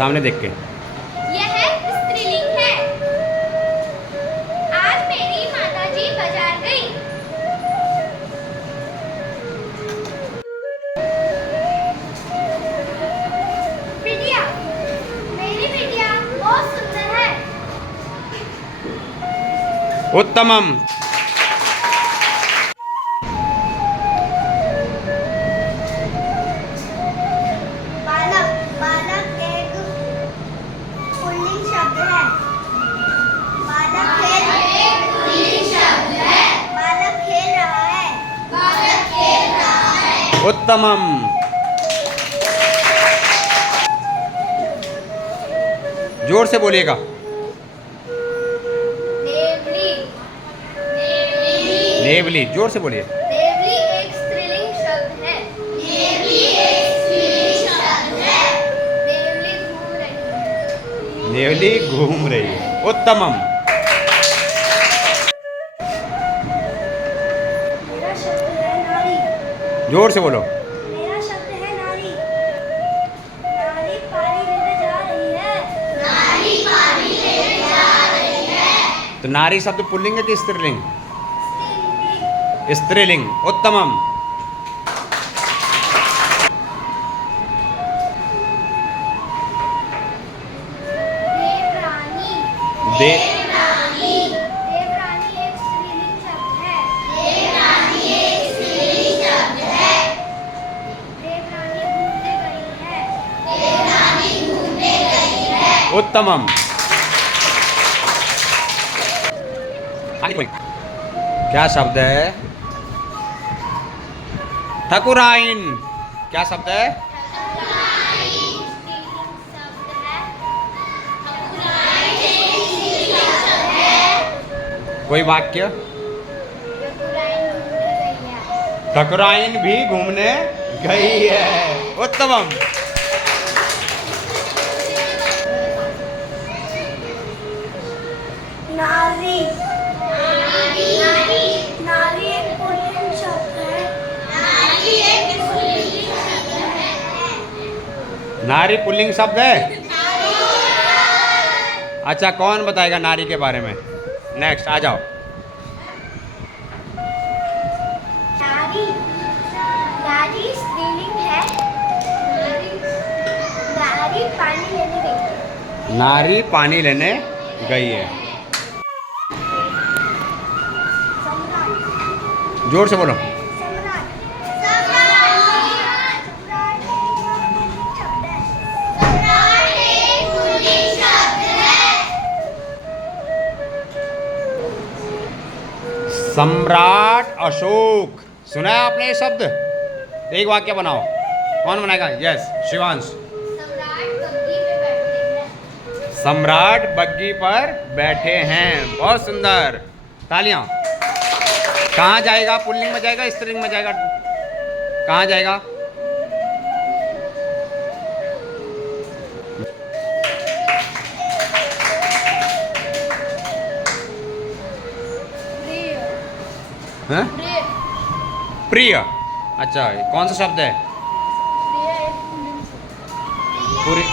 सामने देख के। यह स्त्रीलिंग है। आज मेरी माताजी बाजार गई। बिटिया, मेरी बिटिया बहुत सुंदर है। उत्तमम। बालक, बालक एक पुल्लिंग शब्द है। बालक खेल रहा है। उत्तमम। जोर से बोलिएगा। नेवली, नेवली, जोर से बोलिए। नेवली एक स्त्रीलिंग शब्द है। नेवली घूम रही है। नेवली घूम रही है। उत्तमम। मेरा शब्द है नारी। जोर से बोलो। मेरा शब्द है नारी। नारी पानी लेने जा रही है। तो नारी शब्द पुल्लिंग है कि स्त्रीलिंग? स्त्रीलिंग। उत्तमम। देवरानी, दे देवरानी एक स्त्रीलिंग शब्द है। देवरानी घूमने गई है। उत्तमम। क्या शब्द है? ठकुराइन। क्या शब्द है? कोई वाक्य? ठकुराइन भी घूमने गई है। उत्तमम। नारी, नारी एक पुल्लिंग शब्द है। नारी पुल्लिंग शब्द है? अच्छा, कौन बताएगा नारी के बारे में? नेक्स्ट आ जाओ। नारी, नारी स्त्रीलिंग है। नारी पानी लेने गई। नारी पानी लेने गई है। सम्राट, जोर से बोलो। सम्राट, सम्राट एक पुल्लिंग शब्द है। सम्राट अशोक। सुना है आपने ये शब्द? एक वाक्य बनाओ। कौन बनाएगा? यस, शिवांश। सम्राट बग्घी पे बैठे हैं। सम्राट बग्गी पर बैठे हैं। बहुत सुंदर। तालियां। कहाँ जाएगा? पुल्लिंग में जाएगा, स्त्रीलिंग में जाएगा? कहाँ जाएगा? प्रिय, हैं? प्रिय, प्रिय। अच्छा, ये कौन सा शब्द है? प्रिय एक पुल्लिंग शब्द है। पूरी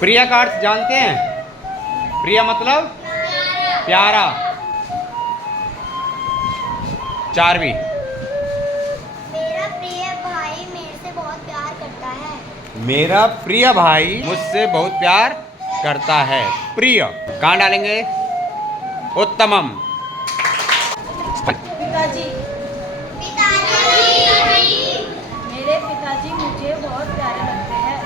प्रिय का अर्थ जानते हैं? प्रिय मतलब प्यारा। चारवीं। मेरा प्रिय भाई मेरे से बहुत प्यार करता है। मेरा प्रिय भाई मुझसे बहुत प्यार करता है। प्रिय कहाँ डालेंगे? उत्तमम। पिताजी, मेरे पिताजी मुझे बहुत प्यारे लगते हैं।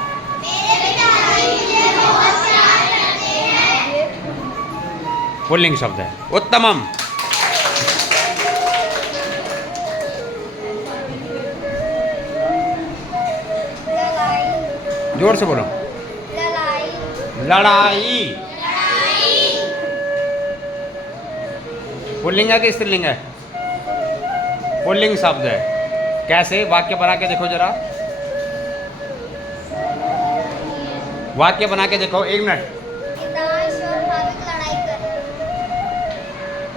ये पुल्लिंग शब्द है। उत्तमम। लड़ाई, जोर से बोलो। लड़ाई, लड़ाई। पुल्लिंग है कि स्त्रीलिंग है? पुल्लिंग शब्द है। कैसे? वाक्य बना के देखो जरा। वाक्य बना के देखो। 1 मिनट। हितांश और भाविक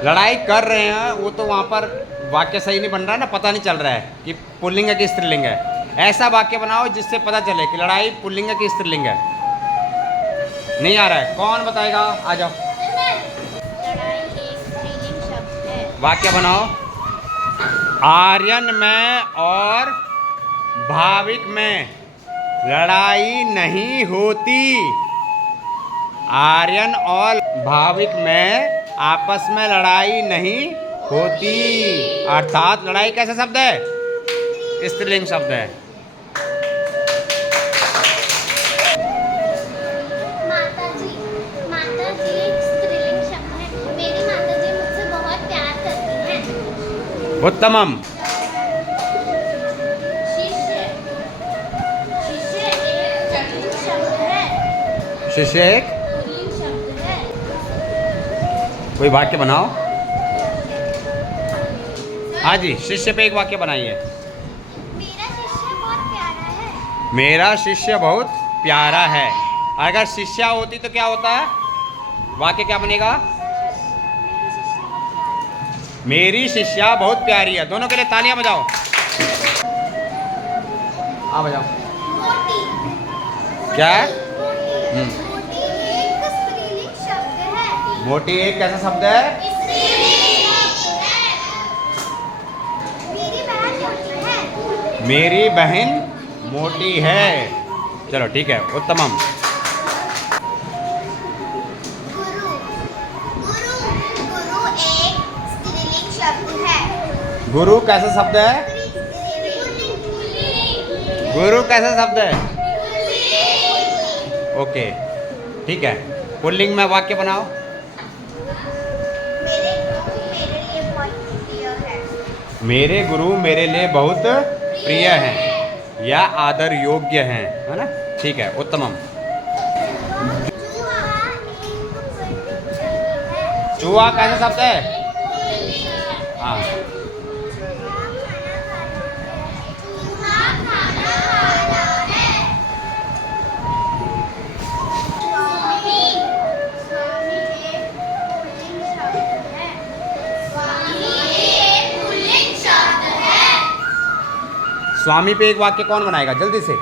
लड़ाई कर रहे हैं, वो तो वहाँ पर वाक्य सही नहीं बन रहा है ना, पता नहीं चल रहा है कि पुल्लिंग है कि स्त्रीलिंग है। ऐसा वाक्य बनाओ जिससे पता चले कि लड़ाई पुल्लिंग है कि स्त्रीलिंग है। नहीं आ रहा है, कौन बताएगा? आ जाओ। लड़ाई एक स्त्रीलिंग शब्द है। वाक्य बनाओ। आर्यन में और भाविक में लड़ाई नहीं होती। आर्यन और भाविक में आपस में लड़ाई नहीं होती। अर्थात लड़ाई कैसा शब्द है? स्त्रीलिंग शब्द है। माता जी एक स्त्रीलिंग शब्द है। मेरी माता जी मुझसे बहुत प्यार करती हैं। उत्तमम। शिष्य एक पुल्लिंग शब्द है। शिष्य एक पुल्लिंग शब्द है। कोई वाक्य बनाओ। हाँ जी, शिष्य पे एक वाक्य बनाइए। मेरा शिष्य बहुत प्यारा है। मेरा शिष्य बहुत प्यारा है। अगर शिष्या होती तो क्या होता है? वाक्य क्या बनेगा? मेरी शिष्या बहुत प्यारी है। दोनों के लिए तालियां बजाओ। हाँ बजाओ। मोटी। क्या है? मोटी एक स्त्रीलिंग शब्द है। मोटी एक कैसा शब्द है? स्त्रीलिंग शब्द है। मेरी बहन मोटी है। मेरी बहन मोटी है। चलो ठीक है, उत्तमम। गुरु गुरु एक स्त्रीलिंग शब्द है। गुरु कैसा शब्द है? गुरु कैसा शब्द है? ओके ठीक है। पुल्लिंग में वाक्य बनाओ। मेरे गुरु मेरे लिए बहुत प्रिय है। मेरे गुरु मेरे लिए बहुत प्रिय हैं या आदर योग्य हैं, है ना? ठीक है, उत्तमम। चूहा कैसा शब्द है? हाँ। स्वामी पे एक वाक्य कौन बनाएगा जल्दी से?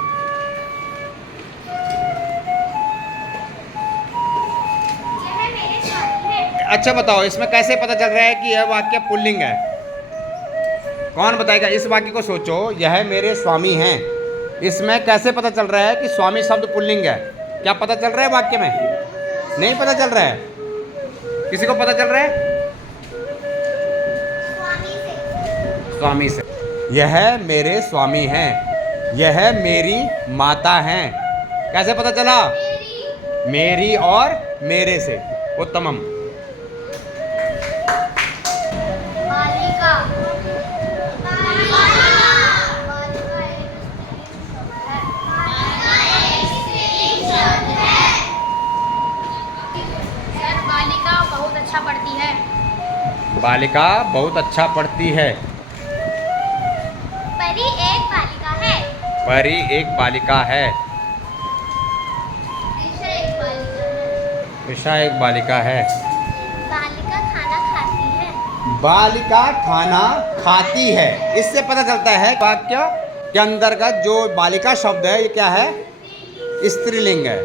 अच्छा बताओ, इसमें कैसे पता चल रहा है कि यह वाक्य पुल्लिंग है? कौन बताएगा? इस वाक्य को सोचो, यह मेरे स्वामी हैं। इसमें कैसे पता चल रहा है कि स्वामी शब्द पुल्लिंग है? क्या पता चल रहा है वाक्य में? नहीं पता चल रहा है। किसी को पता चल रहा है? स्वामी से। यह मेरे स्वामी हैं। यह मेरी माता हैं। कैसे पता चला? मेरी और मेरे से। उत्तमम। बालिका। सर बालिका बहुत अच्छा पढ़ती है। बालिका बहुत अच्छा पढ़ती है। परी एक बालिका है। परी एक बालिका है। ऋषा एक बालिका है। ऋषा एक बालिका है। बालिका खाना खाती है। बालिका खाना खाती है। इससे पता चलता है वाक्य के अंतर्गत जो बालिका शब्द है ये क्या है? स्त्रीलिंग है।